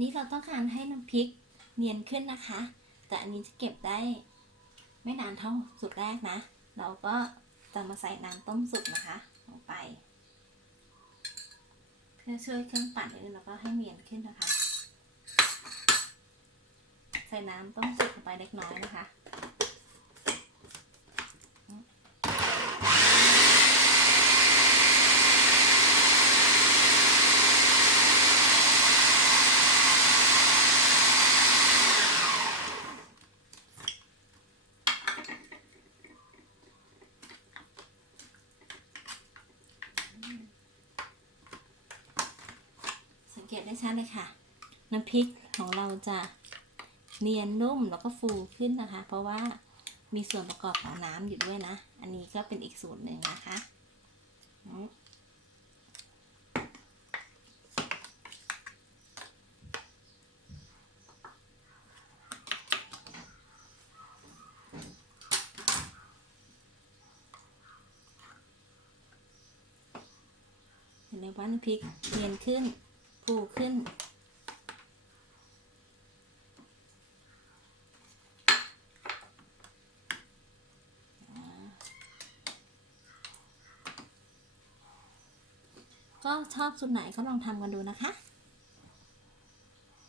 นี่เราต้องการให้น้ำพริกเนียนขึ้นนะคะ แต่อันนี้จะเก็บได้ ไม่นานเท่าสุดแรกนะ เราก็จะมาใส่น้ำต้มสุกนะคะลงไป เพื่อช่วยเครื่องปั่นนิดนึงแล้วก็ให้เนียนขึ้นนะคะ ใส่น้ำต้มสุกลงไปเล็กน้อยนะคะ กตได้ชัดเลยค่ะ น้ำพริกของเราจะเนียนนุ่มแล้วก็ฟูขึ้นนะคะ เพราะว่ามีส่วนประกอบของน้ำอยู่ด้วยนะ อันนี้ก็เป็นอีกสูตรหนึ่งนะคะเห็นไหมว่าน้ำพริกเนียนขึ้น ฟูขึ้น ก็ชอบสูตรไหนก็ลองทำกันดูนะคะ